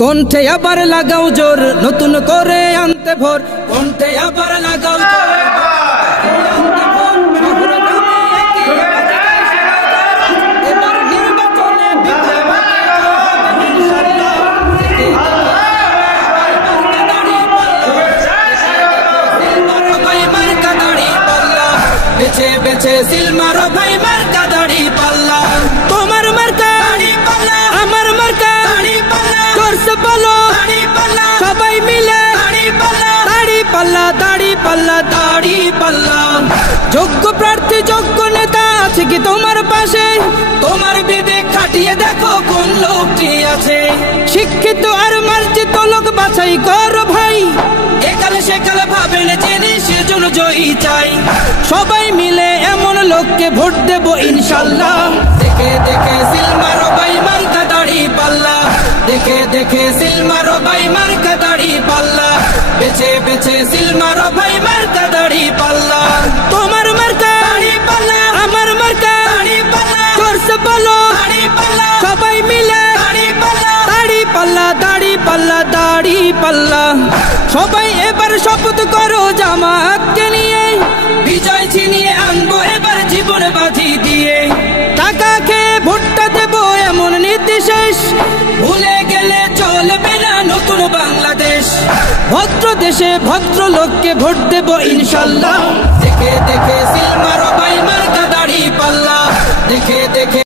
কণ্ঠে আবার লাগাও জোর নতুন করে আনতে ভোর, কণ্ঠে আবার লাগাও জোর বেছে বেছে সিল মারো ভাই মার্কা দাড়ি পাল্লা, তোমার মার্কা দাড়ি পাল্লা আমার মার্কা দাড়ি পাল্লা, করছে বলো দাড়ি পাল্লা সবাই মিলে দাড়ি পাল্লা, দাড়ি পাল্লা দাড়ি পাল্লা দাড়ি পাল্লা। যোগ্য প্রার্থী যোগ্য নেতা আছে কি তোমার পাশে? তোমার বিবেক খাটিয়ে দেখো কোন লোকটি আছে। শিক্ষিত আর মার্জিত লোক বাছাই করো ভাই, একালে সেকালে ভাবেন জেনে সেজন্য জয়ী চাই। সবাই মিলে এমন লোককে ভোট দেব ইনশাল্লাহ। দেখে দেখে সিল মারো ভাই মার্কা দাড়ি পাল্লা, দেখে দেখে সিল মারো ভাই মার্কা দাড়ি পাল্লা, বেছে বেছে সিল মারো ভাই মার্কা দাড়ি পাল্লা, তোমার মার্কা দাড়ি পাল্লা আমার মার্কা দাড়ি পাল্লা, করছে বলো দাড়ি পাল্লা সবাই মিলে দাড়ি পাল্লা, দাড়ি পাল্লা দাড়ি পাল্লা দাড়ি পাল্লা। সবাই এবার শপথ করো জামাতকে নিয়ে, বিজয় ছিনিয়ে আনবো এবার জীবন বাজি দিয়ে। টাকা খেয়ে ভোটটা দেবো এমন নীতি শেষ, ভুলে গেলে চলবে না নতুন বাংলাদেশ। ভদ্র দেশে ভদ্র লোককে ভোট দেবো ইনশাল্লাহ। দেখে দেখে সিল মারো ভাই মার্কা দাড়ি পাল্লা, দেখে দেখে